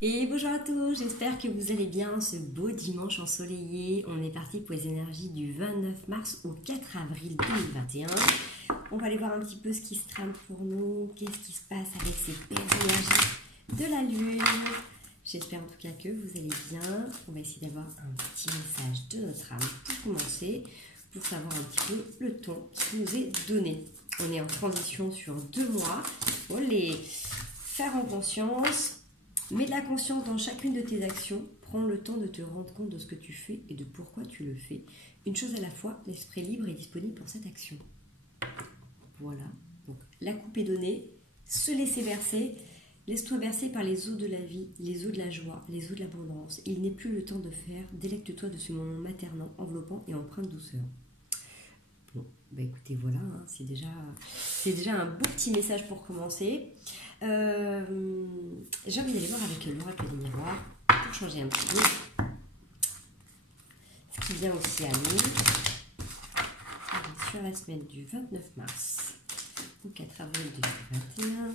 Et bonjour à tous, j'espère que vous allez bien ce beau dimanche ensoleillé. On est parti pour les énergies du 29 mars au 4 avril 2021. On va aller voir un petit peu ce qui se trame pour nous, qu'est-ce qui se passe avec ces belles énergies de la lune. J'espère en tout cas que vous allez bien. On va essayer d'avoir un petit message de notre âme pour commencer, pour savoir un petit peu le ton qui nous est donné. On est en transition sur 2 mois. On les faire en conscience. Mets de la conscience dans chacune de tes actions. Prends le temps de te rendre compte de ce que tu fais et de pourquoi tu le fais. Une chose à la fois, l'esprit libre est disponible pour cette action. Voilà. Donc, la coupe est donnée. Se laisser verser. Laisse-toi bercer par les eaux de la vie, les eaux de la joie, les eaux de l'abondance. Il n'est plus le temps de faire. Délecte-toi de ce moment maternant, enveloppant et empreint de douceur. Bon, bah écoutez, voilà, hein, c'est déjà un beau petit message pour commencer. J'ai envie d'aller voir avec l'oracle des miroirs pour changer un petit peu ce qui vient aussi à nous sur la semaine du 29 mars au 4 avril 2021.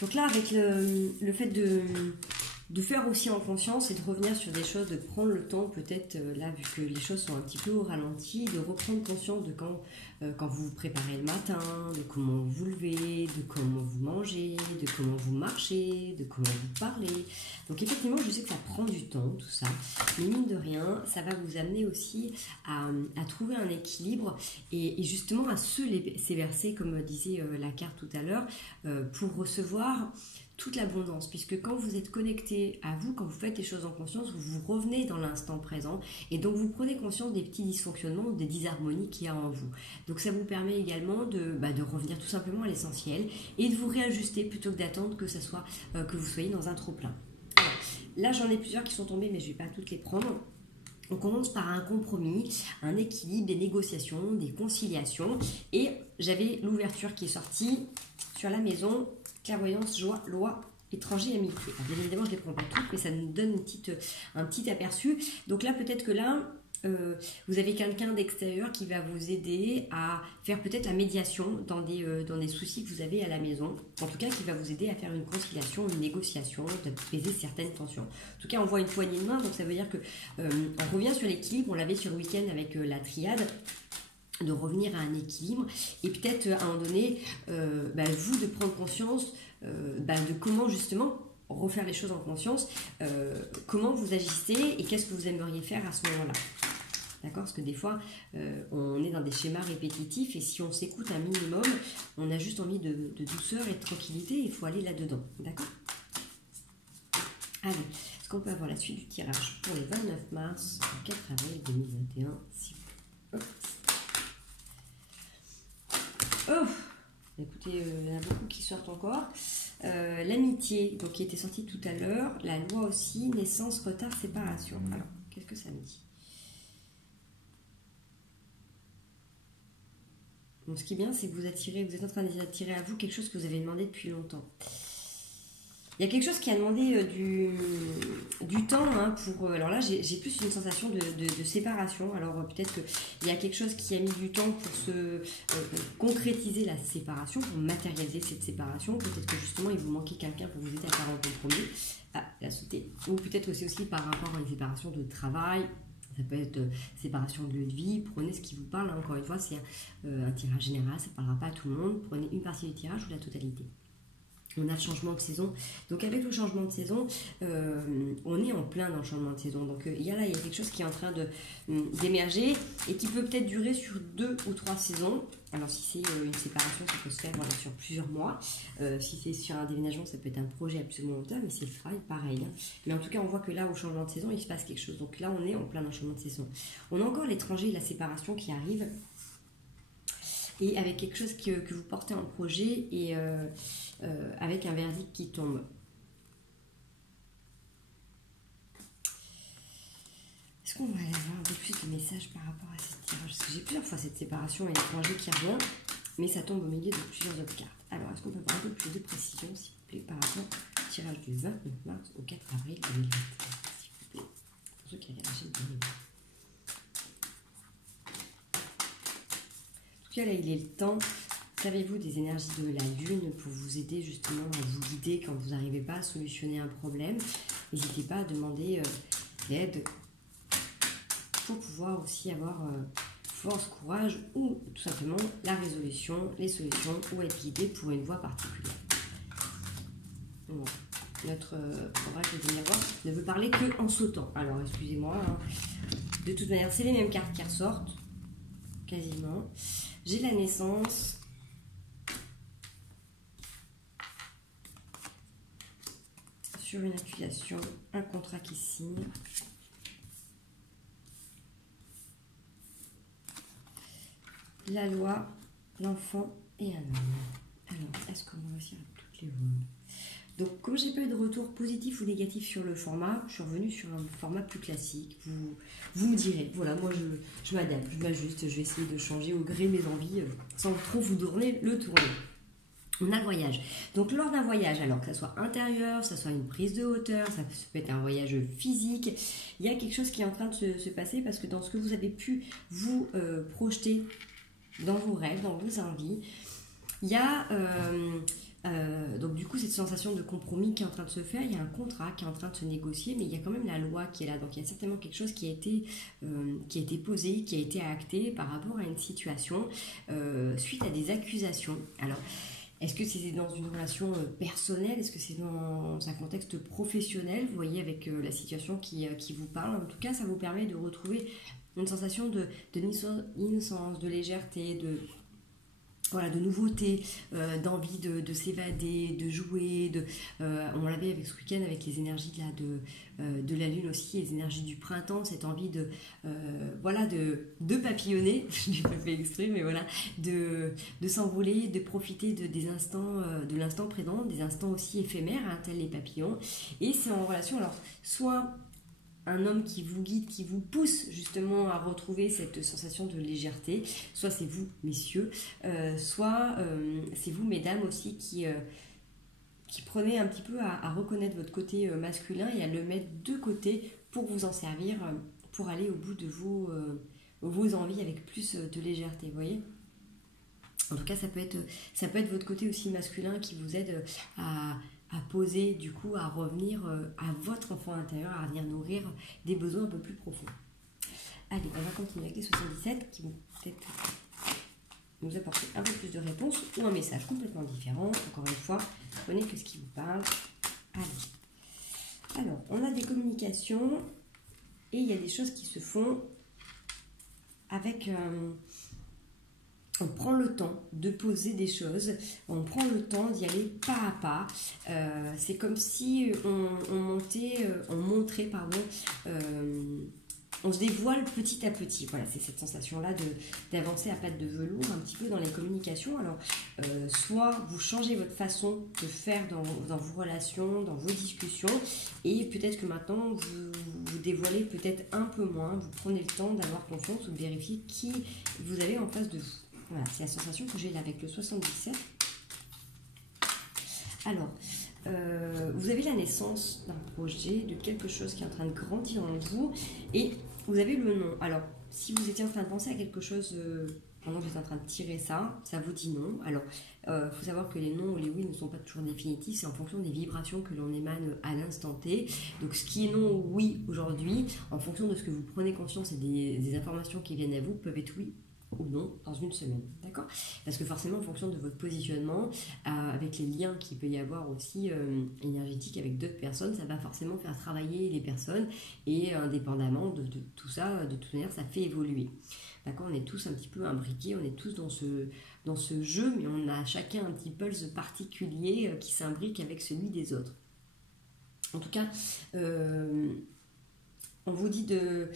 Donc là, avec le fait de faire aussi en conscience et de revenir sur des choses, de prendre le temps peut-être, là, vu que les choses sont un petit peu au ralenti, de reprendre conscience de quand vous vous préparez le matin, de comment vous levez, de comment vous mangez, de comment vous marchez, de comment vous parlez. Donc effectivement, je sais que ça prend du temps, tout ça, mais mine de rien, ça va vous amener aussi à trouver un équilibre et justement à se verser, comme disait la carte tout à l'heure, pour recevoir toute l'abondance, puisque quand vous êtes connecté à vous, quand vous faites les choses en conscience, vous revenez dans l'instant présent et donc vous prenez conscience des petits dysfonctionnements, des disharmonies qu'il y a en vous. Donc ça vous permet également de revenir tout simplement à l'essentiel et de vous réajuster plutôt que d'attendre que ça soit que vous soyez dans un trop-plein. Là j'en ai plusieurs qui sont tombées, mais je ne vais pas toutes les prendre. On commence par un compromis, un équilibre, des négociations, des conciliations. Et j'avais l'ouverture qui est sortie sur la maison, clairvoyance, joie, loi, étranger, amitié. Alors, bien évidemment, je ne les prends pas toutes, mais ça nous donne un petit aperçu. Donc là, peut-être que là, vous avez quelqu'un d'extérieur qui va vous aider à faire peut-être la médiation dans des soucis que vous avez à la maison. En tout cas, qui va vous aider à faire une conciliation, une négociation, d'apaiser certaines tensions. En tout cas, on voit une poignée de main, donc ça veut dire que on revient sur l'équilibre. On l'avait sur le week-end avec la triade, de revenir à un équilibre et peut-être à un moment donné, vous de prendre conscience de comment justement refaire les choses en conscience, comment vous agissez et qu'est-ce que vous aimeriez faire à ce moment-là. D'accord ? Parce que des fois, on est dans des schémas répétitifs et si on s'écoute un minimum, on a juste envie de douceur et de tranquillité, il faut aller là-dedans. D'accord ? Allez, est-ce qu'on peut avoir la suite du tirage pour les 29 mars, 4 avril 2021 s'il vous plaît. Oh, écoutez, il y en a beaucoup qui sortent encore. L'amitié, donc qui était sortie tout à l'heure. La loi aussi, naissance, retard, séparation. Alors, qu'est-ce que ça me dit ? Bon, ce qui est bien, c'est que vous êtes en train d'attirer à vous quelque chose que vous avez demandé depuis longtemps. Il y a quelque chose qui a demandé du temps pour... alors là, j'ai plus une sensation de séparation. Alors peut-être qu'il y a quelque chose qui a mis du temps pour se concrétiser la séparation, pour matérialiser cette séparation. Peut-être que justement, il vous manquait quelqu'un pour vous aider à faire un compromis. Ah, elle a sauté. Ou peut-être aussi par rapport à une séparation de travail. Ça peut être séparation de lieu de vie. Prenez ce qui vous parle. Encore une fois, c'est un tirage général. Ça ne parlera pas à tout le monde. Prenez une partie du tirage ou la totalité. On a le changement de saison. Donc avec le changement de saison, on est en plein dans le changement de saison. Donc il y a quelque chose qui est en train d'émerger et qui peut peut-être durer sur 2 ou 3 saisons. Alors si c'est une séparation, ça peut se faire sur plusieurs mois. Si c'est sur un déménagement, ça peut être un projet absolument long terme, mais c'est le travail pareil. Mais en tout cas, on voit que là, au changement de saison, il se passe quelque chose. Donc là, on est en plein dans le changement de saison. On a encore l'étranger et la séparation qui arrivent. Et avec quelque chose que vous portez en projet et avec un verdict qui tombe. Est-ce qu'on va aller avoir un peu plus de messages par rapport à cette tirage? Parce que j'ai plusieurs fois cette séparation et l'étranger qui revient, mais ça tombe au milieu de plusieurs autres cartes. Alors, est-ce qu'on peut avoir un peu plus de précision, s'il vous plaît, par rapport au tirage du 29 mars au 4 avril 2021, s'il vous plaît, pour ceux qui regardent la chaîne de l'émission. En tout cas, là, il est le temps Savez-vous des énergies de la Lune pour vous aider justement à vous guider quand vous n'arrivez pas à solutionner un problème. N'hésitez pas à demander l'aide pour pouvoir aussi avoir force, courage ou tout simplement la résolution, les solutions ou être guidé pour une voie particulière. Bon. Notre oracle de miroir ne veut parler que en sautant. Alors excusez-moi, hein. De toute manière c'est les mêmes cartes qui ressortent, quasiment. J'ai la naissance. Sur une accusation, un contrat qui se signe. La loi, l'enfant et un homme. Alors, est-ce qu'on va réussir à toutes les voir? Donc, comme j'ai pas eu de retour positif ou négatif sur le format, je suis revenue sur un format plus classique. Vous me direz, voilà, moi je m'adapte, je m'ajuste, je vais essayer de changer au gré de mes envies sans trop vous donner le tournis. On a le voyage. Donc lors d'un voyage, alors que ça soit intérieur, que ça soit une prise de hauteur, ça peut être un voyage physique, il y a quelque chose qui est en train de se passer parce que dans ce que vous avez pu vous projeter dans vos rêves, dans vos envies, il y a donc du coup cette sensation de compromis qui est en train de se faire, il y a un contrat qui est en train de se négocier, mais il y a quand même la loi qui est là, donc il y a certainement quelque chose qui a été posé, qui a été acté par rapport à une situation suite à des accusations. Alors, est-ce que c'est dans une relation personnelle? Est-ce que c'est dans un contexte professionnel? Vous voyez, avec la situation qui vous parle. En tout cas, ça vous permet de retrouver une sensation d'innocence, de légèreté, de nouveauté, d'envie de s'évader, de jouer. On l'avait avec ce week-end avec les énergies de la lune aussi, les énergies du printemps, cette envie de papillonner, je n'ai pas fait exprès, mais voilà, de s'envoler, de profiter des instants, de l'instant présent, des instants aussi éphémères, hein, tels les papillons. Et c'est en relation, alors, soit un homme qui vous guide, qui vous pousse justement à retrouver cette sensation de légèreté, soit c'est vous, messieurs, soit c'est vous, mesdames, aussi, qui prenez un petit peu à reconnaître votre côté masculin et à le mettre de côté pour vous en servir, pour aller au bout de vos envies avec plus de légèreté, vous voyez. En tout cas, ça peut être votre côté aussi masculin qui vous aide à poser, du coup, à revenir à votre enfant intérieur, à venir nourrir des besoins un peu plus profonds. Allez, on va continuer avec les 77 qui vont peut-être nous apporter un peu plus de réponses ou un message complètement différent. Encore une fois, prenez que ce qui vous parle. Allez. Alors, on a des communications et il y a des choses qui se font avec... on prend le temps de poser des choses, on prend le temps d'y aller pas à pas. C'est comme si on se dévoile petit à petit. Voilà, c'est cette sensation-là d'avancer à pattes de velours un petit peu dans les communications. Alors, soit vous changez votre façon de faire dans vos relations, dans vos discussions, et peut-être que maintenant vous dévoilez peut-être un peu moins, vous prenez le temps d'avoir confiance ou de vérifier qui vous avez en face de vous. Voilà, c'est la sensation que j'ai là avec le 77. Alors, vous avez la naissance d'un projet, de quelque chose qui est en train de grandir en vous, et vous avez le nom. Alors, si vous étiez en train de penser à quelque chose pendant que vous êtes en train de tirer ça, ça vous dit non. Alors, il faut savoir que les non ou les oui ne sont pas toujours définitifs, c'est en fonction des vibrations que l'on émane à l'instant T. Donc, ce qui est non ou oui aujourd'hui, en fonction de ce que vous prenez conscience et des informations qui viennent à vous, peuvent être oui ou non dans une semaine, d'accord? Parce que forcément, en fonction de votre positionnement, avec les liens qu'il peut y avoir aussi énergétiques avec d'autres personnes, ça va forcément faire travailler les personnes et indépendamment de tout ça, de toute manière, ça fait évoluer. D'accord? On est tous un petit peu imbriqués, on est tous dans ce jeu, mais on a chacun un petit pulse particulier qui s'imbrique avec celui des autres. En tout cas, on vous dit de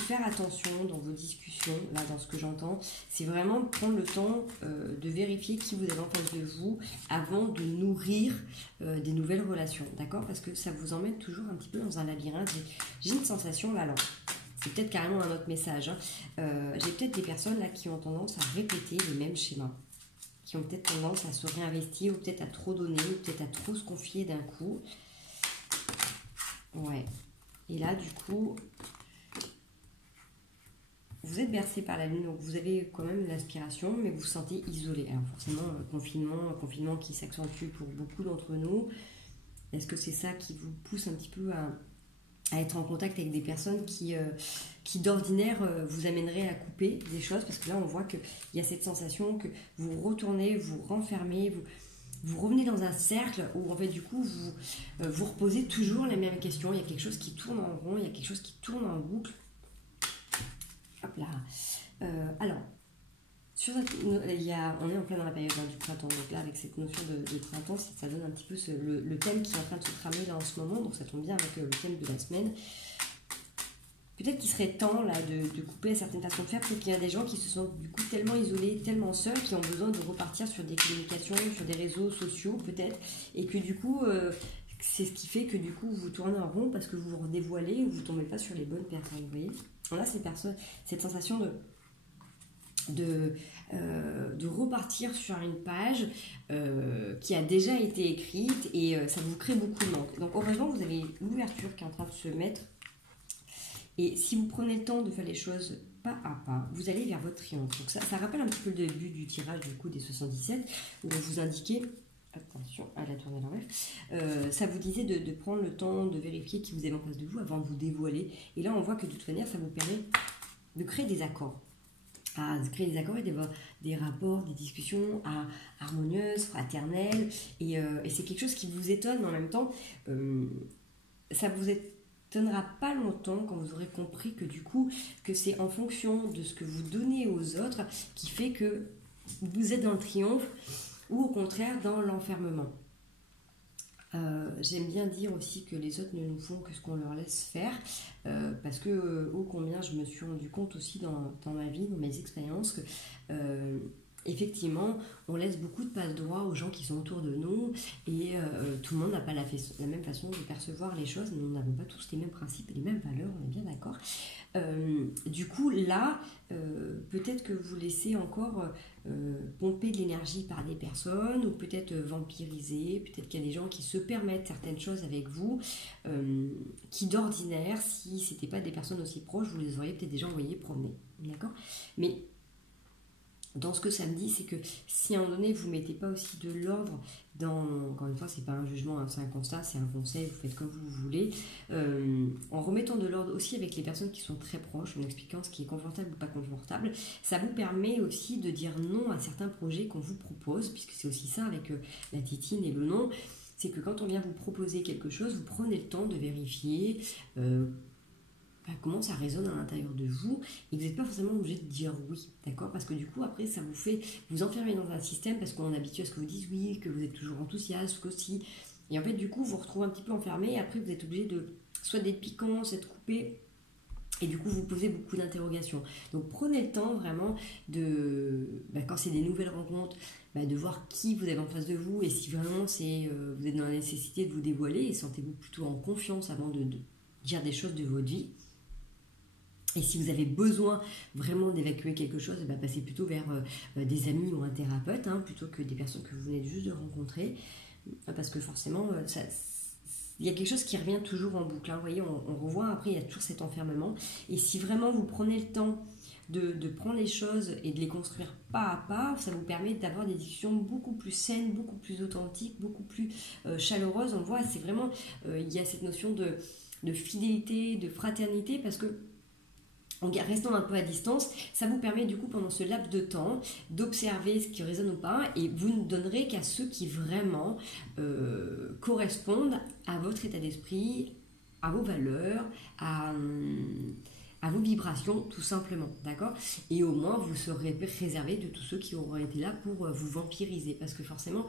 faire attention dans vos discussions, là dans ce que j'entends, c'est vraiment prendre le temps de vérifier qui vous avez en face de vous avant de nourrir des nouvelles relations, d'accord? Parce que ça vous emmène toujours un petit peu dans un labyrinthe. J'ai une sensation là, alors c'est peut-être carrément un autre message, hein. J'ai peut-être des personnes là qui ont tendance à répéter les mêmes schémas, qui ont peut-être tendance à se réinvestir ou peut-être à trop donner ou peut-être à trop se confier d'un coup. Ouais. Et là, du coup, vous êtes bercé par la lune, donc vous avez quand même l'aspiration, mais vous vous sentez isolé. Alors forcément, confinement qui s'accentue pour beaucoup d'entre nous. Est-ce que c'est ça qui vous pousse un petit peu à être en contact avec des personnes qui d'ordinaire vous amèneraient à couper des choses? Parce que là, on voit qu'il y a cette sensation que vous retournez, vous renfermez, vous revenez dans un cercle où en fait du coup vous reposez toujours la même question. Il y a quelque chose qui tourne en rond, il y a quelque chose qui tourne en boucle. Hop là. Alors, on est en plein dans la période du printemps, donc là avec cette notion de printemps, ça donne un petit peu le thème qui est en train de se tramer là en ce moment, donc ça tombe bien avec le thème de la semaine. Peut-être qu'il serait temps là de couper certaines façons de faire, peut-être qu'il y a des gens qui se sentent du coup tellement isolés, tellement seuls, qui ont besoin de repartir sur des communications, sur des réseaux sociaux peut-être, et que du coup c'est ce qui fait que du coup vous tournez en rond parce que vous vous redévoilez ou vous ne tombez pas sur les bonnes personnes, vous voyez. On a cette sensation de repartir sur une page qui a déjà été écrite et ça vous crée beaucoup de manque. Donc heureusement vous avez l'ouverture qui est en train de se mettre, et si vous prenez le temps de faire les choses pas à pas, vous allez vers votre triomphe. Donc ça rappelle un petit peu le début du tirage du coup des 77 où on vous indiquait, attention à la tourner à l'envers, ça vous disait de prendre le temps de vérifier qui vous avez en face de vous avant de vous dévoiler, et là on voit que de toute manière ça vous permet de créer des accords. De créer des accords et des rapports, des discussions harmonieuses, fraternelles, et c'est quelque chose qui vous étonne, mais en même temps, ça vous étonnera pas longtemps quand vous aurez compris que du coup, que c'est en fonction de ce que vous donnez aux autres qui fait que vous êtes dans le triomphe ou au contraire dans l'enfermement. J'aime bien dire aussi que les autres ne nous font que ce qu'on leur laisse faire, parce que ô combien je me suis rendu compte aussi dans ma vie, dans mes expériences, que effectivement on laisse beaucoup de passe-droit aux gens qui sont autour de nous, et tout le monde n'a pas la même façon de percevoir les choses, nous n'avons pas tous les mêmes principes et les mêmes valeurs, on est bien d'accord. Du coup là, peut-être que vous laissez encore pomper de l'énergie par des personnes, ou peut-être vampiriser, peut-être qu'il y a des gens qui se permettent certaines choses avec vous, qui d'ordinaire, si ce n'étaient pas des personnes aussi proches, vous les auriez peut-être déjà envoyés promener, d'accord? Mais dans ce que ça me dit, c'est que si à un moment donné vous ne mettez pas aussi de l'ordre dans, encore une fois c'est pas un jugement, hein, c'est un constat, c'est un conseil, vous faites comme vous voulez, en remettant de l'ordre aussi avec les personnes qui sont très proches, en expliquant ce qui est confortable ou pas confortable, ça vous permet aussi de dire non à certains projets qu'on vous propose, puisque c'est aussi ça avec la titine et le non, c'est que quand on vient vous proposer quelque chose, vous prenez le temps de vérifier comment ça résonne à l'intérieur de vous, et vous n'êtes pas forcément obligé de dire oui, d'accord? Parce que du coup après ça vous fait vous enfermer dans un système, parce qu'on est habitué à ce que vous dites oui, que vous êtes toujours enthousiaste, qu'aussi, et en fait du coup vous vous retrouvez un petit peu enfermé, et après vous êtes obligé de soit d'être piquant, soit de couper, et du coup vous posez beaucoup d'interrogations. Donc prenez le temps vraiment de, quand c'est des nouvelles rencontres, de voir qui vous avez en face de vous, et si vraiment vous êtes dans la nécessité de vous dévoiler, et sentez-vous plutôt en confiance avant de dire des choses de votre vie. Et si vous avez besoin vraiment d'évacuer quelque chose, passez plutôt vers des amis ou un thérapeute, plutôt que des personnes que vous venez juste de rencontrer, parce que forcément, il y a quelque chose qui revient toujours en boucle. Vous voyez, on revoit après, il y a toujours cet enfermement. Et si vraiment vous prenez le temps de prendre les choses et de les construire pas à pas, ça vous permet d'avoir des discussions beaucoup plus saines, beaucoup plus authentiques, beaucoup plus chaleureuses. On voit, c'est vraiment, il y a cette notion de fidélité, de fraternité, parce que en restant un peu à distance, ça vous permet du coup pendant ce laps de temps d'observer ce qui résonne ou pas, et vous ne donnerez qu'à ceux qui vraiment correspondent à votre état d'esprit, à vos valeurs, à vos vibrations tout simplement, d'accord? Et au moins vous serez réservé de tous ceux qui auront été là pour vous vampiriser, parce que forcément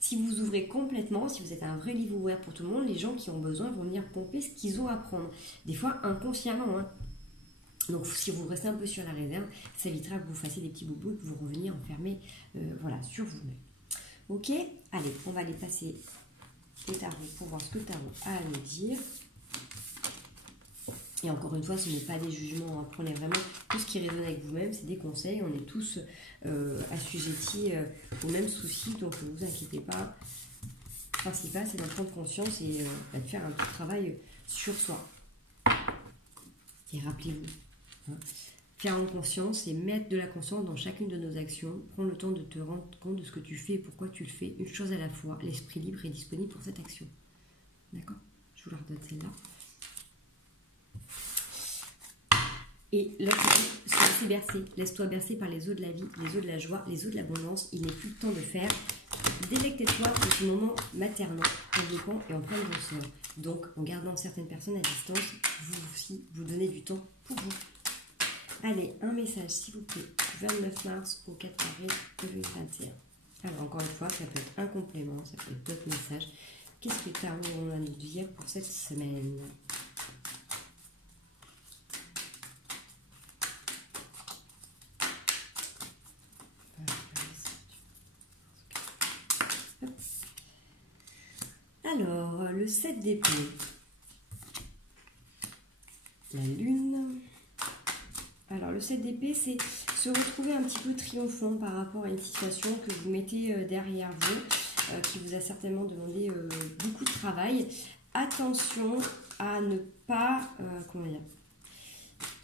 si vous ouvrez complètement, si vous êtes un vrai livre ouvert pour tout le monde, les gens qui ont besoin vont venir pomper ce qu'ils ont à prendre, des fois inconsciemment, Donc si vous restez un peu sur la réserve, ça évitera que vous fassiez des petits boubous et que vous reveniez enfermés sur vous-même. Ok, allez, on va aller passer au tarot pour voir ce que le tarot a à nous dire. Et encore une fois, ce n'est pas des jugements, prenez vraiment tout ce qui résonne avec vous-même, c'est des conseils, on est tous assujettis aux mêmes soucis, donc ne vous inquiétez pas. Le principal, c'est d'en prendre conscience et de faire un petit travail sur soi. Et rappelez-vous, faire en conscience et mettre de la conscience dans chacune de nos actions. Prendre le temps de te rendre compte de ce que tu fais et pourquoi tu le fais. Une chose à la fois. L'esprit libre est disponible pour cette action. D'accord? Je vous la redonne celle-là. Et là, se laisser bercer. Laisse-toi bercer par les eaux de la vie, les eaux de la joie, les eaux de l'abondance. Il n'est plus le temps de faire. Délectez-toi de ce moment maternel, en développant et en prenant soin. Donc, en gardant certaines personnes à distance, vous aussi, vous donnez du temps pour vous. Allez, un message, s'il vous plaît. 29 mars au 4 avril 2021. Alors, encore une fois, ça peut être un complément, ça peut être d'autres messages. Qu'est-ce que Tarot on a nous dire pour cette semaine? Alors, le 7 d'épée, la lune. Alors, le 7 d'épée, c'est se retrouver un petit peu triomphant par rapport à une situation que vous mettez derrière vous, qui vous a certainement demandé beaucoup de travail. Attention à ne pas... comment dire?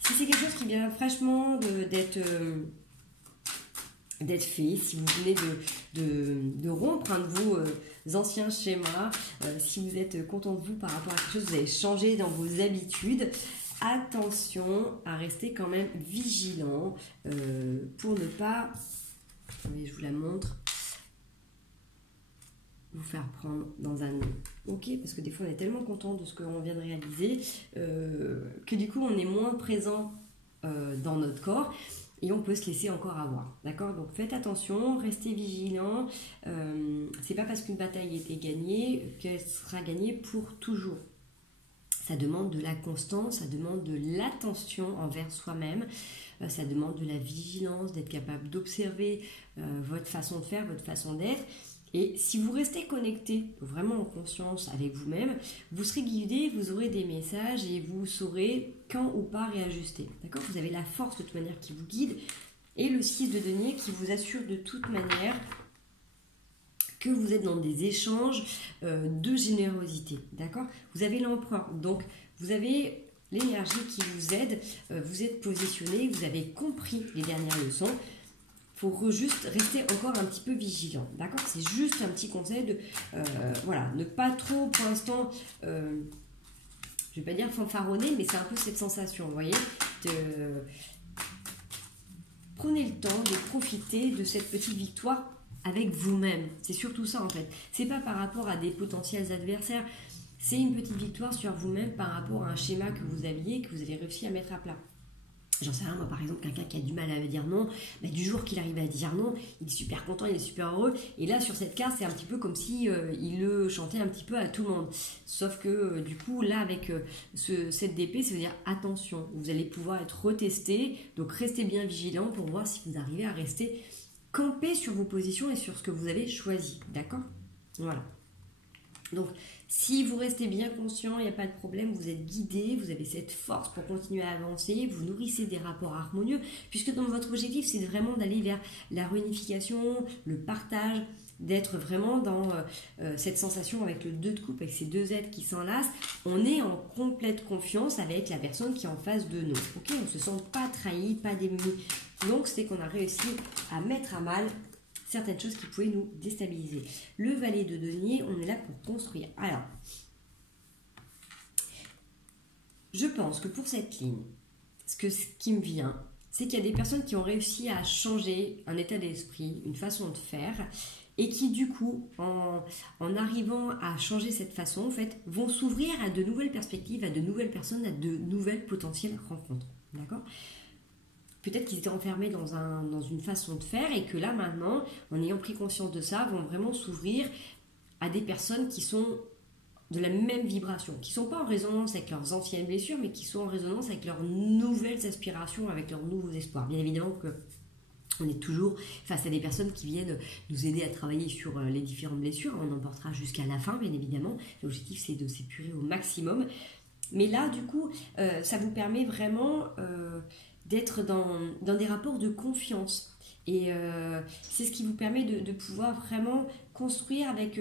Si c'est quelque chose qui vient fraîchement d'être fait, si vous venez de rompre un de vos anciens schémas, si vous êtes content de vous par rapport à quelque chose, vous avez changé dans vos habitudes, attention à rester quand même vigilant pour ne pas, attendez, je vous la montre, vous faire prendre dans un nœud. Ok, parce que des fois on est tellement content de ce qu'on vient de réaliser que du coup on est moins présent dans notre corps. Et on peut se laisser encore avoir, d'accord? Donc faites attention, restez vigilants. C'est pas parce qu'une bataille était gagnée qu'elle sera gagnée pour toujours. Ça demande de la constance, ça demande de l'attention envers soi-même, ça demande de la vigilance, d'être capable d'observer votre façon de faire, votre façon d'être. Et si vous restez connecté, vraiment en conscience avec vous-même, vous serez guidé, vous aurez des messages et vous saurez quand ou pas réajuster. D'accord? Vous avez la force de toute manière qui vous guide et le 6 de denier qui vous assure de toute manière que vous êtes dans des échanges de générosité. D'accord? Vous avez l'empereur, donc vous avez l'énergie qui vous aide, vous êtes positionné, vous avez compris les dernières leçons. Il faut juste rester encore un petit peu vigilant, d'accord? C'est juste un petit conseil de, voilà, ne pas trop, pour l'instant, je ne vais pas dire fanfaronner, mais c'est un peu cette sensation, vous voyez? Prenez le temps de profiter de cette petite victoire avec vous-même. C'est surtout ça, en fait. C'est pas par rapport à des potentiels adversaires, c'est une petite victoire sur vous-même par rapport à un schéma que vous aviez, que vous avez réussi à mettre à plat. J'en sais rien, moi par exemple, quelqu'un qui a du mal à dire non, bah, du jour qu'il arrive à dire non, il est super content, il est super heureux. Et là, sur cette carte, c'est un petit peu comme si il le chantait un petit peu à tout le monde. Sauf que du coup, là, avec cette d'épée, ça veut dire attention, vous allez pouvoir être retesté. Donc, restez bien vigilant pour voir si vous arrivez à rester campé sur vos positions et sur ce que vous avez choisi. D'accord? Voilà. Donc, si vous restez bien conscient, il n'y a pas de problème, vous êtes guidé, vous avez cette force pour continuer à avancer, vous nourrissez des rapports harmonieux, puisque donc votre objectif, c'est vraiment d'aller vers la réunification, le partage, d'être vraiment dans cette sensation avec le 2 de coupe, avec ces deux êtres qui s'enlacent. On est en complète confiance avec la personne qui est en face de nous. Ok, on ne se sent pas trahi, pas démuni. Donc, c'est qu'on a réussi à mettre à mal certaines choses qui pouvaient nous déstabiliser. Le valet de denier, on est là pour construire. Alors, je pense que pour cette ligne, ce qui me vient, c'est qu'il y a des personnes qui ont réussi à changer un état d'esprit, une façon de faire, et qui du coup, en arrivant à changer cette façon, en fait, vont s'ouvrir à de nouvelles perspectives, à de nouvelles personnes, à de nouvelles potentielles rencontres. D'accord ? Peut-être qu'ils étaient enfermés dans une façon de faire et que là, maintenant, en ayant pris conscience de ça, vont vraiment s'ouvrir à des personnes qui sont de la même vibration, qui ne sont pas en résonance avec leurs anciennes blessures, mais qui sont en résonance avec leurs nouvelles aspirations, avec leurs nouveaux espoirs. Bien évidemment que on est toujours face à des personnes qui viennent nous aider à travailler sur les différentes blessures. On en portera jusqu'à la fin, bien évidemment. L'objectif, c'est de s'épurer au maximum. Mais là, du coup, ça vous permet vraiment d'être dans des rapports de confiance. Et c'est ce qui vous permet de pouvoir vraiment construire avec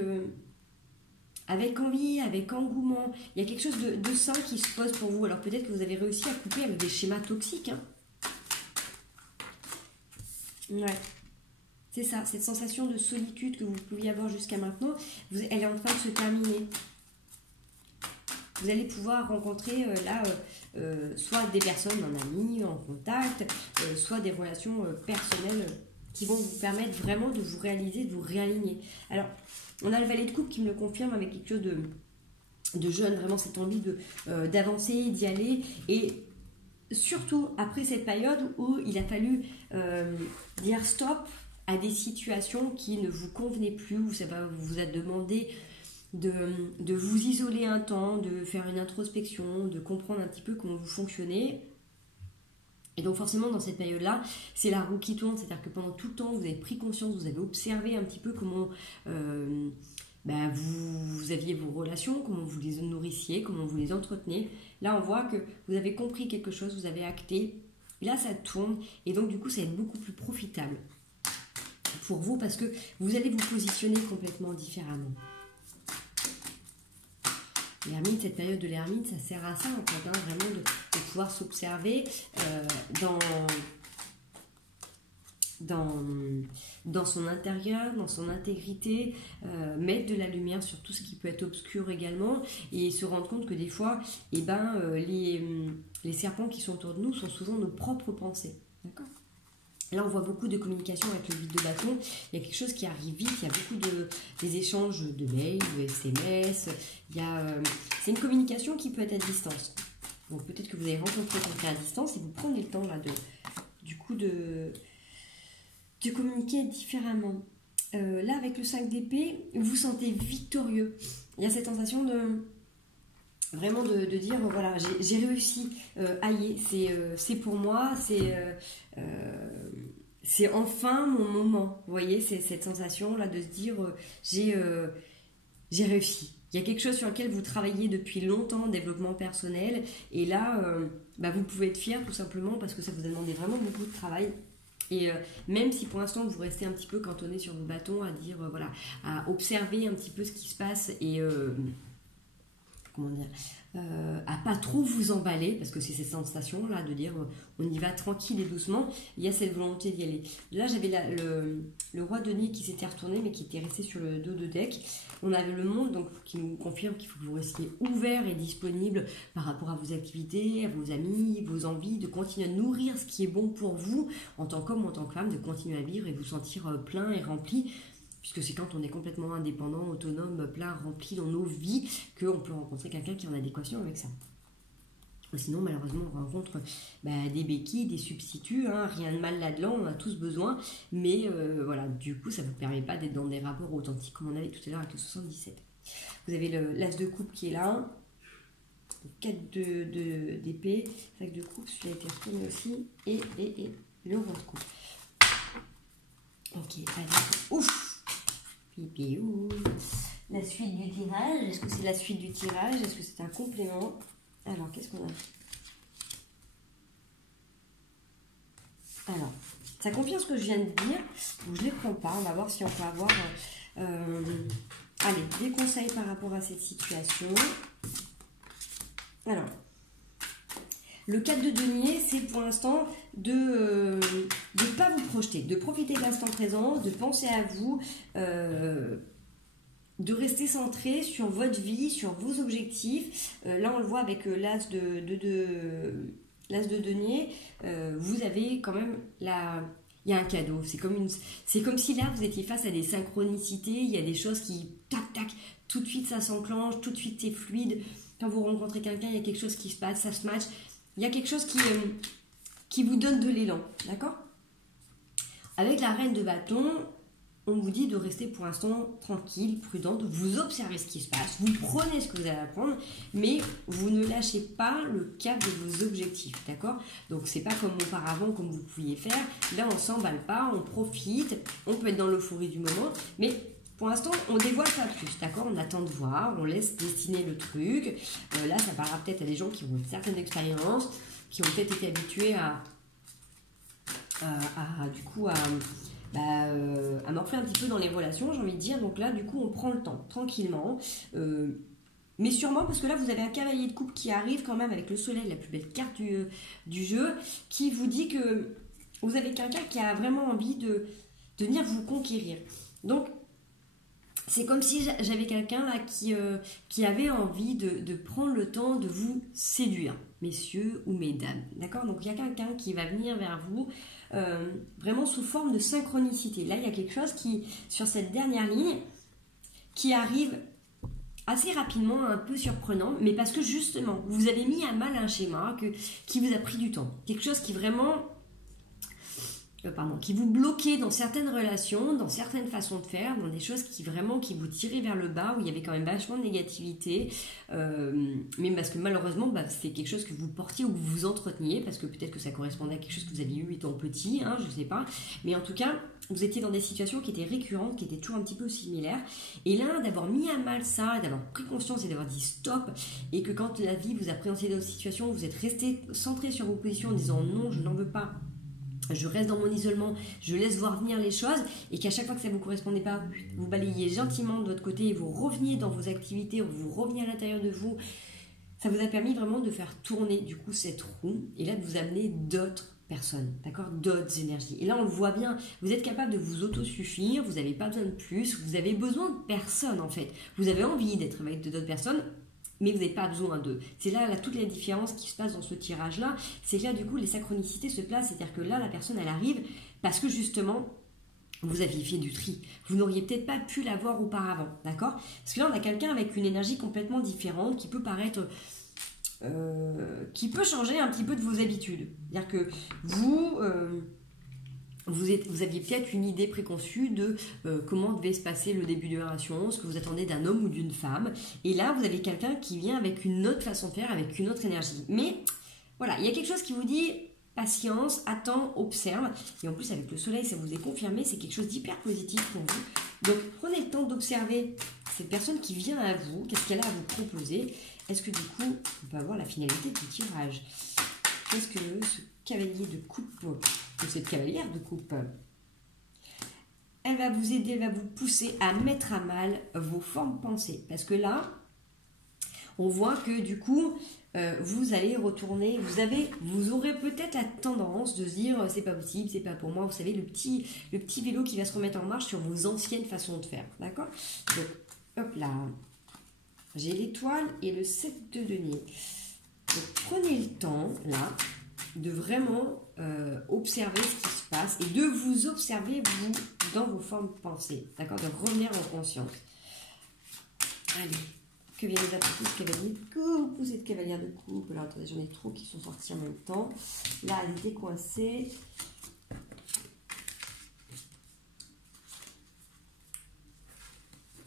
envie, avec engouement. Il y a quelque chose de sain qui se pose pour vous. Alors peut-être que vous avez réussi à couper avec des schémas toxiques, hein. Ouais. C'est ça, cette sensation de solitude que vous pouviez avoir jusqu'à maintenant, elle est en train de se terminer. Vous allez pouvoir rencontrer soit des personnes en ami, en contact, soit des relations personnelles qui vont vous permettre vraiment de vous réaliser, de vous réaligner. Alors, on a le valet de coupe qui me le confirme avec quelque chose de jeune, vraiment cette envie d'avancer, d'y aller. Et surtout après cette période où il a fallu dire stop à des situations qui ne vous convenaient plus, où ça vous a demandé de vous isoler un temps, de faire une introspection, de comprendre un petit peu comment vous fonctionnez. Et donc forcément dans cette période-là, c'est la roue qui tourne, c'est-à-dire que pendant tout le temps, vous avez pris conscience, vous avez observé un petit peu comment vous aviez vos relations, comment vous les nourrissiez, comment vous les entretenez. Là, on voit que vous avez compris quelque chose, vous avez acté, et là, ça tourne, et donc du coup, ça va être beaucoup plus profitable pour vous parce que vous allez vous positionner complètement différemment. L'ermite, cette période de l'ermite, ça sert à ça en fait, vraiment de pouvoir s'observer dans son intérieur, dans son intégrité, mettre de la lumière sur tout ce qui peut être obscur également et se rendre compte que des fois, les serpents qui sont autour de nous sont souvent nos propres pensées. D'accord ? Là, on voit beaucoup de communication avec le vide de bâton. Il y a quelque chose qui arrive vite. Il y a beaucoup des échanges de mails, de SMS. C'est une communication qui peut être à distance. Donc, peut-être que vous avez rencontré quelqu'un à distance et vous prenez le temps là, de communiquer différemment. Là, avec le 5 d'épée, vous vous sentez victorieux. Il y a cette sensation vraiment de dire, voilà, j'ai réussi, c'est pour moi, c'est enfin mon moment. Vous voyez, c'est cette sensation-là de se dire, j'ai réussi. Il y a quelque chose sur lequel vous travaillez depuis longtemps, développement personnel, et là, vous pouvez être fier tout simplement parce que ça vous a demandé vraiment beaucoup de travail. Et même si pour l'instant vous restez un petit peu cantonné sur vos bâtons, à dire, à observer un petit peu ce qui se passe et à pas trop vous emballer, parce que c'est cette sensation là de dire on y va tranquille et doucement, il y a cette volonté d'y aller. Là j'avais le roi de denier qui s'était retourné mais qui était resté sur le dos de deck. On avait le monde donc qui nous confirme qu'il faut que vous restiez ouvert et disponible par rapport à vos activités, à vos amis, vos envies, de continuer à nourrir ce qui est bon pour vous en tant qu'homme, en tant que femme, de continuer à vivre et vous sentir plein et rempli. Puisque c'est quand on est complètement indépendant, autonome, plein, rempli dans nos vies, qu'on peut rencontrer quelqu'un qui est en adéquation avec ça. Sinon, malheureusement, on rencontre des béquilles, des substituts, rien de mal là-dedans, on a tous besoin, mais voilà, du coup, ça ne vous permet pas d'être dans des rapports authentiques comme on avait tout à l'heure avec le 77. Vous avez l'as de coupe qui est là, le 4 d'épée, 5 de coupe, celui-là a été retourné aussi, et le roi de coupe. Ok, allez, ouf! Pipiou. La suite du tirage, est-ce que c'est la suite du tirage? Est-ce que c'est un complément? Alors, qu'est-ce qu'on a? Alors, ça confirme ce que je viens de dire. Donc, je ne les prends pas. On va voir si on peut avoir des conseils par rapport à cette situation. Alors, le 4 de denier, c'est pour l'instant de ne pas vous projeter, de profiter de l'instant présent, de penser à vous, de rester centré sur votre vie, sur vos objectifs. Là, on le voit avec l'as de denier, vous avez quand même il y a un cadeau. C'est comme si là, vous étiez face à des synchronicités, il y a des choses qui, tac, tac, tout de suite ça s'enclenche, tout de suite c'est fluide. Quand vous rencontrez quelqu'un, il y a quelque chose qui se passe, ça se match. Il y a quelque chose qui vous donne de l'élan, d'accord? Avec la reine de bâton, on vous dit de rester pour l'instant tranquille, prudente, vous observez ce qui se passe, vous prenez ce que vous allez apprendre, mais vous ne lâchez pas le cap de vos objectifs, d'accord? Donc c'est pas comme auparavant, comme vous pouviez faire. Là, on s'emballe pas, on profite, on peut être dans l'euphorie du moment, mais pour l'instant, on dévoile pas plus, d'accord? On attend de voir, on laisse destiner le truc. Là, ça parlera peut-être à des gens qui ont une certaine expérience, qui ont peut-être été habitués à morfler un petit peu dans les relations, j'ai envie de dire. Donc là, du coup, on prend le temps, tranquillement. Mais sûrement, parce que là, vous avez un cavalier de coupe qui arrive quand même avec le soleil, la plus belle carte du jeu, qui vous dit que vous avez quelqu'un qui a vraiment envie de venir vous conquérir. Donc, c'est comme si j'avais quelqu'un là qui avait envie de prendre le temps de vous séduire, messieurs ou mesdames, d'accord? Donc il y a quelqu'un qui va venir vers vous vraiment sous forme de synchronicité. Là, il y a quelque chose qui, sur cette dernière ligne, qui arrive assez rapidement, un peu surprenant, mais parce que justement, vous avez mis à mal un schéma qui vous a pris du temps. Quelque chose qui vraiment... qui vous bloquait dans certaines relations, dans certaines façons de faire, dans des choses qui vous tiraient vers le bas, où il y avait quand même vachement de négativité, mais parce que malheureusement, c'est quelque chose que vous portiez ou que vous entreteniez, parce que peut-être que ça correspondait à quelque chose que vous aviez eu étant petit, je ne sais pas, mais en tout cas, vous étiez dans des situations qui étaient récurrentes, qui étaient toujours un petit peu similaires, et là, d'avoir mis à mal ça, d'avoir pris conscience et d'avoir dit stop, et que quand la vie vous a présenté d'autres situations, vous êtes resté centré sur vos positions en disant non, je n'en veux pas, je reste dans mon isolement, je laisse voir venir les choses, et qu'à chaque fois que ça ne vous correspondait pas, vous balayez gentiment de votre côté et vous reveniez dans vos activités, vous reveniez à l'intérieur de vous. Ça vous a permis vraiment de faire tourner du coup cette roue et là de vous amener d'autres personnes, d'accord, d'autres énergies. Et là on le voit bien, vous êtes capable de vous autosuffire, vous n'avez pas besoin de plus, vous avez besoin de personne en fait. Vous avez envie d'être avec d'autres personnes, mais vous n'avez pas besoin d'eux. C'est là toute la différence qui se passe dans ce tirage-là, c'est que là, du coup, les synchronicités se placent, c'est-à-dire que là, la personne, elle arrive parce que justement, vous aviez fait du tri. Vous n'auriez peut-être pas pu l'avoir auparavant, d'accord? Parce que là, on a quelqu'un avec une énergie complètement différente qui peut paraître... qui peut changer un petit peu de vos habitudes. C'est-à-dire que vous aviez peut-être une idée préconçue de comment devait se passer le début de la relation, ce que vous attendez d'un homme ou d'une femme. Et là, vous avez quelqu'un qui vient avec une autre façon de faire, avec une autre énergie. Mais voilà, il y a quelque chose qui vous dit patience, attends, observe. Et en plus, avec le soleil, ça vous est confirmé, c'est quelque chose d'hyper positif pour vous. Donc, prenez le temps d'observer cette personne qui vient à vous, qu'est-ce qu'elle a à vous proposer. Est-ce que du coup, on peut avoir la finalité du tirage? Qu'est-ce que ce cavalier de coupe, ou cette cavalière de coupe, elle va vous aider, elle va vous pousser à mettre à mal vos formes pensées. Parce que là, on voit que du coup, vous allez retourner, vous aurez peut-être la tendance de se dire c'est pas possible, c'est pas pour moi. Vous savez, le petit vélo qui va se remettre en marche sur vos anciennes façons de faire. D'accord? Donc, hop là, j'ai l'étoile et le 7 de denier. Donc, prenez le temps, là, de vraiment observer ce qui se passe et de vous observer, vous, dans vos formes pensées. D'accord? De revenir en conscience. Allez, que vient les apporter ce cavalier de coupe ou cette cavalière de coupe? Alors, attendez, j'en ai trop qui sont sortis en même temps. Là, elle était coincée.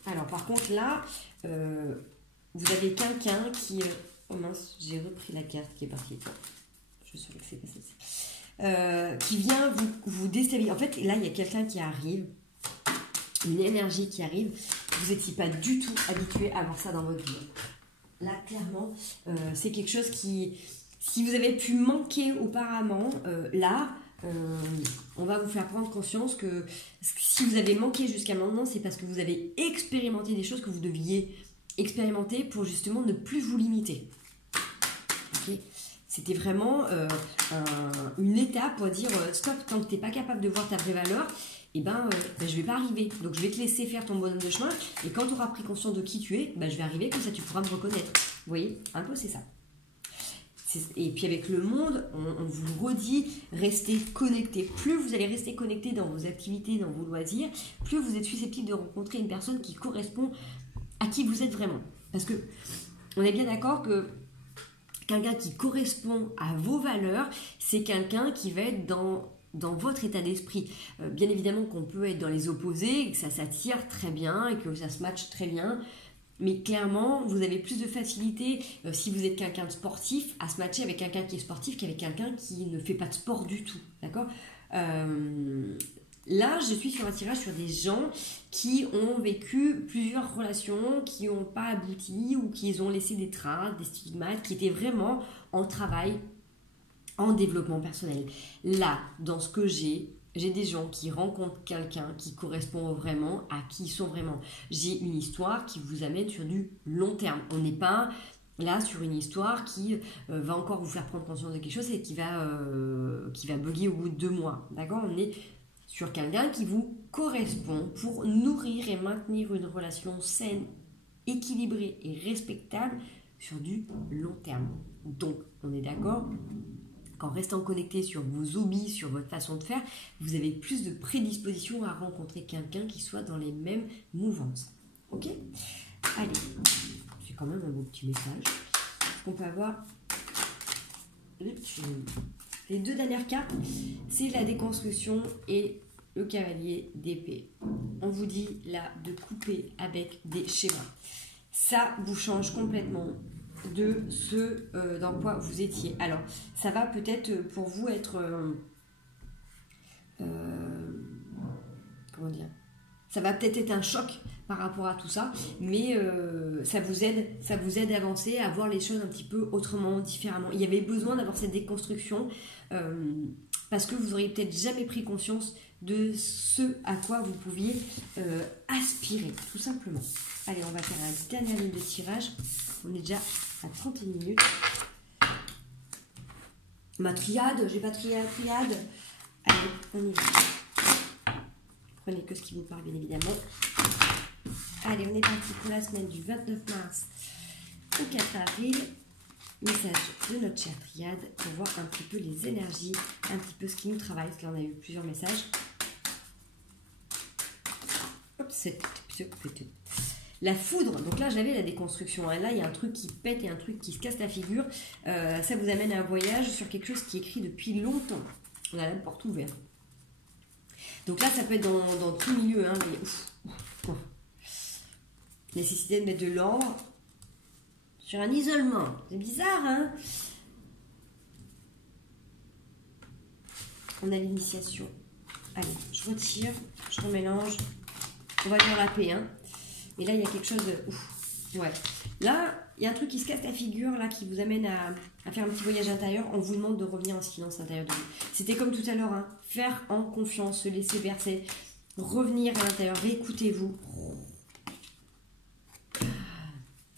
Alors, par contre, là, vous avez quelqu'un qui... oh mince, j'ai repris la carte qui est partie. Je savais que c'est pas ça. Qui vient vous déstabiliser. En fait, là, il y a quelqu'un qui arrive, une énergie qui arrive. Vous n'étiez pas du tout habitué à avoir ça dans votre vie. Là, clairement, c'est quelque chose qui, si vous avez pu manquer auparavant, on va vous faire prendre conscience que si vous avez manqué jusqu'à maintenant, c'est parce que vous avez expérimenté des choses que vous deviez expérimenter pour justement ne plus vous limiter. Ok ? C'était vraiment une étape pour dire stop, tant que tu n'es pas capable de voir ta vraie valeur, je ne vais pas arriver. Donc je vais te laisser faire ton bonhomme de chemin et quand tu auras pris conscience de qui tu es, je vais arriver, comme ça tu pourras me reconnaître. Vous voyez, un peu c'est ça. Et puis avec le monde, on vous redit, restez connectés. Plus vous allez rester connectés dans vos activités, dans vos loisirs, plus vous êtes susceptible de rencontrer une personne qui correspond à qui vous êtes vraiment. Parce que on est bien d'accord que quelqu'un qui correspond à vos valeurs, c'est quelqu'un qui va être dans votre état d'esprit. Bien évidemment qu'on peut être dans les opposés, que ça s'attire très bien et que ça se matche très bien. Mais clairement, vous avez plus de facilité, si vous êtes quelqu'un de sportif, à se matcher avec quelqu'un qui est sportif qu'avec quelqu'un qui ne fait pas de sport du tout. D'accord ? Là, je suis sur un tirage sur des gens qui ont vécu plusieurs relations, qui n'ont pas abouti ou qui ont laissé des traces, des stigmates, qui étaient vraiment en travail, en développement personnel. Là, dans ce que j'ai des gens qui rencontrent quelqu'un qui correspond vraiment à qui ils sont vraiment. J'ai une histoire qui vous amène sur du long terme. On n'est pas là sur une histoire qui va encore vous faire prendre conscience de quelque chose et qui va bugger au bout de 2 mois. D'accord? On est sur quelqu'un qui vous correspond pour nourrir et maintenir une relation saine, équilibrée et respectable sur du long terme. Donc, on est d'accord qu'en restant connecté sur vos hobbies, sur votre façon de faire, vous avez plus de prédisposition à rencontrer quelqu'un qui soit dans les mêmes mouvances. Ok? Allez, c'est quand même un beau petit message. On peut avoir les 2 dernières cartes, c'est la déconstruction et le cavalier d'épée. On vous dit là de couper avec des schémas. Ça vous change complètement de ce dans quoi vous étiez. Alors, ça va peut-être pour vous être... comment dire ? Ça va peut-être être un choc par rapport à tout ça, mais ça vous aide à avancer, à voir les choses un petit peu autrement, différemment. Il y avait besoin d'avoir cette déconstruction parce que vous n'auriez peut-être jamais pris conscience de ce à quoi vous pouviez aspirer, tout simplement. Allez, on va faire une dernière ligne de tirage. On est déjà à 30 minutes. Ma triade, j'ai pas trié la triade. Allez, on y va. Prenez que ce qui vous parle, bien évidemment. Allez, on est parti pour la semaine du 29 mars au 4 avril. Message de notre chère triade pour voir un petit peu les énergies, un petit peu ce qui nous travaille, parce que là on a eu plusieurs messages. Hop, c'est la foudre. Donc là j'avais la déconstruction. Et là il y a un truc qui pète et un truc qui se casse la figure. Ça vous amène à un voyage sur quelque chose qui est écrit depuis longtemps. On a la porte ouverte. Donc là ça peut être dans tout milieu. Hein, mais nécessité de mettre de l'ordre sur un isolement. C'est bizarre, hein? On a l'initiation. Allez, je retire, je remélange. On va dire la paix, hein? Et là, il y a quelque chose de... Ouf, ouais. Là, il y a un truc qui se casse la figure, là, qui vous amène à faire un petit voyage intérieur. On vous demande de revenir en silence intérieur de vous. C'était comme tout à l'heure, hein? Faire en confiance, se laisser bercer, revenir à l'intérieur, réécoutez-vous.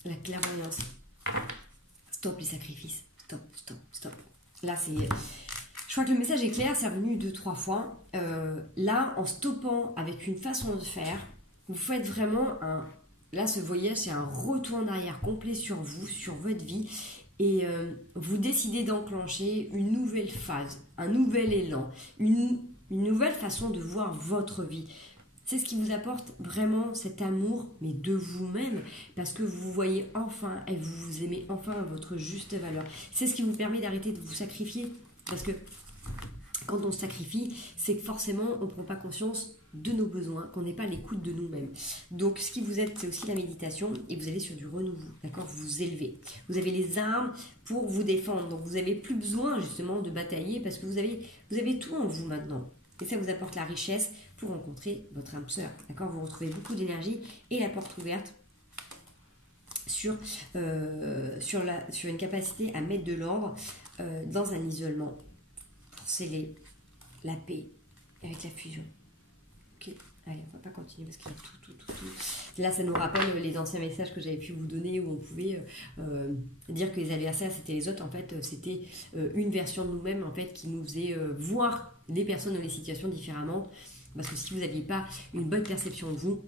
La clairvoyance. Stop les sacrifices. Stop, stop, stop. Là, c'est... Je crois que le message est clair, c'est revenu 2-3 fois. Là, en stoppant avec une façon de faire, vous faites vraiment un... Là, ce voyage, c'est un retour en arrière complet sur vous, sur votre vie. Et vous décidez d'enclencher une nouvelle phase, un nouvel élan, une nouvelle façon de voir votre vie. C'est ce qui vous apporte vraiment cet amour, mais de vous-même, parce que vous vous voyez enfin et vous vous aimez enfin à votre juste valeur. C'est ce qui vous permet d'arrêter de vous sacrifier, parce que quand on se sacrifie, c'est que forcément on ne prend pas conscience de nos besoins, qu'on n'est pas à l'écoute de nous-mêmes. Donc ce qui vous aide, c'est aussi la méditation, et vous allez sur du renouveau, d'accord? Vous vous élevez. Vous avez les armes pour vous défendre, donc vous n'avez plus besoin justement de batailler, parce que vous avez tout en vous maintenant. Et ça vous apporte la richesse pour rencontrer votre âme sœur. D'accord? Vous retrouvez beaucoup d'énergie et la porte ouverte sur une capacité à mettre de l'ordre dans un isolement pour sceller la paix avec la fusion. Ok? Allez, on ne va pas continuer parce qu'il y a tout. Là, ça nous rappelle les anciens messages que j'avais pu vous donner où on pouvait dire que les adversaires, c'était les autres. En fait, c'était une version de nous-mêmes en fait, qui nous faisait voir les personnes ou les situations différemment. Parce que si vous n'aviez pas une bonne perception de vous,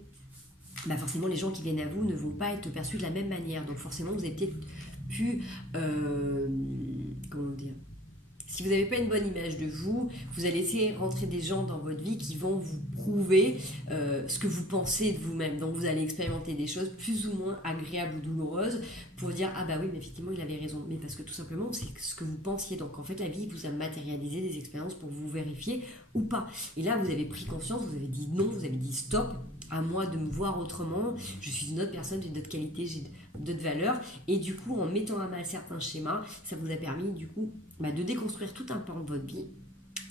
bah forcément, les gens qui viennent à vous ne vont pas être perçus de la même manière. Donc forcément, vous avez peut-être pu... comment dire ? Si vous n'avez pas une bonne image de vous, vous allez laisser rentrer des gens dans votre vie qui vont vous prouver ce que vous pensez de vous-même. Donc vous allez expérimenter des choses plus ou moins agréables ou douloureuses pour dire « Ah bah oui, mais effectivement, il avait raison ». Mais parce que tout simplement, c'est ce que vous pensiez. Donc en fait, la vie vous a matérialisé des expériences pour vous vérifier ou pas. Et là, vous avez pris conscience, vous avez dit non, vous avez dit stop, à moi de me voir autrement, je suis une autre personne, j'ai d'autres qualités, j'ai d'autres valeurs, et du coup en mettant à mal certains schémas, ça vous a permis du coup de déconstruire tout un pan de votre vie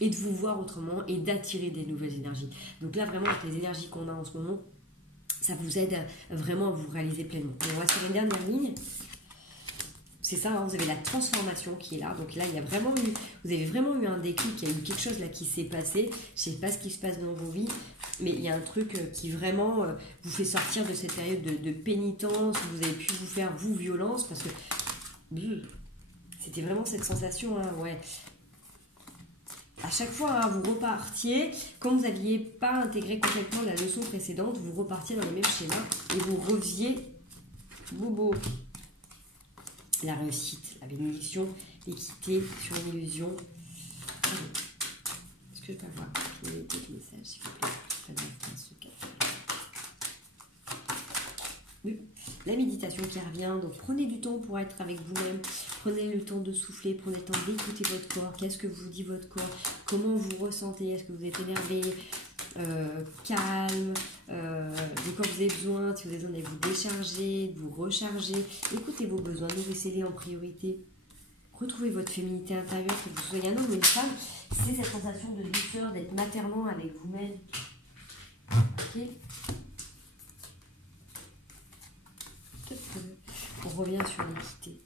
et de vous voir autrement et d'attirer des nouvelles énergies. Donc là vraiment avec les énergies qu'on a en ce moment, ça vous aide vraiment à vous réaliser pleinement. Et on va sur une dernière ligne. C'est ça, hein, vous avez la transformation qui est là. Donc là, vous avez vraiment eu un déclic, il y a eu quelque chose là qui s'est passé. Je ne sais pas ce qui se passe dans vos vies, mais il y a un truc qui vraiment vous fait sortir de cette période de pénitence où vous avez pu vous faire violence, parce que C'était vraiment cette sensation, hein, ouais. À chaque fois, hein, vous repartiez, comme vous n'aviez pas intégré complètement la leçon précédente, vous repartiez dans le même schéma et vous reviez bobo. La réussite, la bénédiction, l'équité sur une illusion. Est-ce que je peux avoir le message, s'il vous plaît? Oui. La méditation qui revient, donc prenez du temps pour être avec vous-même, prenez le temps de souffler, prenez le temps d'écouter votre corps, qu'est-ce que vous dit votre corps, comment vous ressentez, est-ce que vous êtes énervé, calme, de quoi vous avez besoin, si vous avez besoin de vous décharger, de vous recharger, écoutez vos besoins, nourrissez-les en priorité, retrouvez votre féminité intérieure, que vous soyez un homme ou une femme, c'est cette sensation de douceur, d'être maternant avec vous-même, ok. On revient sur l'équité.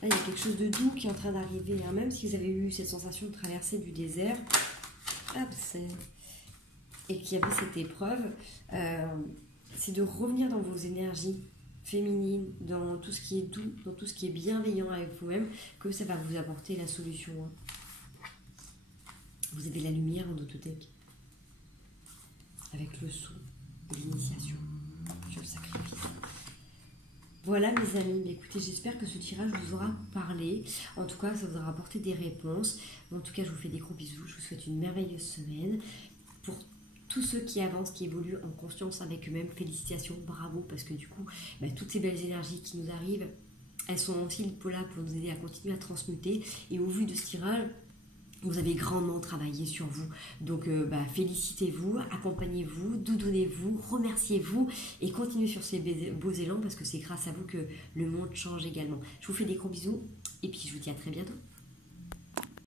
Là, il y a quelque chose de doux qui est en train d'arriver. Hein. Même si vous avez eu cette sensation de traverser du désert, et qu'il y avait cette épreuve, c'est de revenir dans vos énergies féminines, dans tout ce qui est doux, dans tout ce qui est bienveillant avec vous-même, que ça va vous apporter la solution. Hein. Vous avez la lumière en autotech, avec le son de l'initiation sur le sacrifice. Voilà mes amis, écoutez, j'espère que ce tirage vous aura parlé. En tout cas, ça vous aura apporté des réponses. En tout cas, je vous fais des gros bisous. Je vous souhaite une merveilleuse semaine. Pour tous ceux qui avancent, qui évoluent en conscience avec eux-mêmes, félicitations, bravo, parce que du coup, toutes ces belles énergies qui nous arrivent, elles sont aussi là pour nous aider à continuer à transmuter. Et au vu de ce tirage, vous avez grandement travaillé sur vous. Donc, félicitez-vous, accompagnez-vous, doudonnez-vous, remerciez-vous et continuez sur ces beaux élans parce que c'est grâce à vous que le monde change également. Je vous fais des gros bisous et puis je vous dis à très bientôt.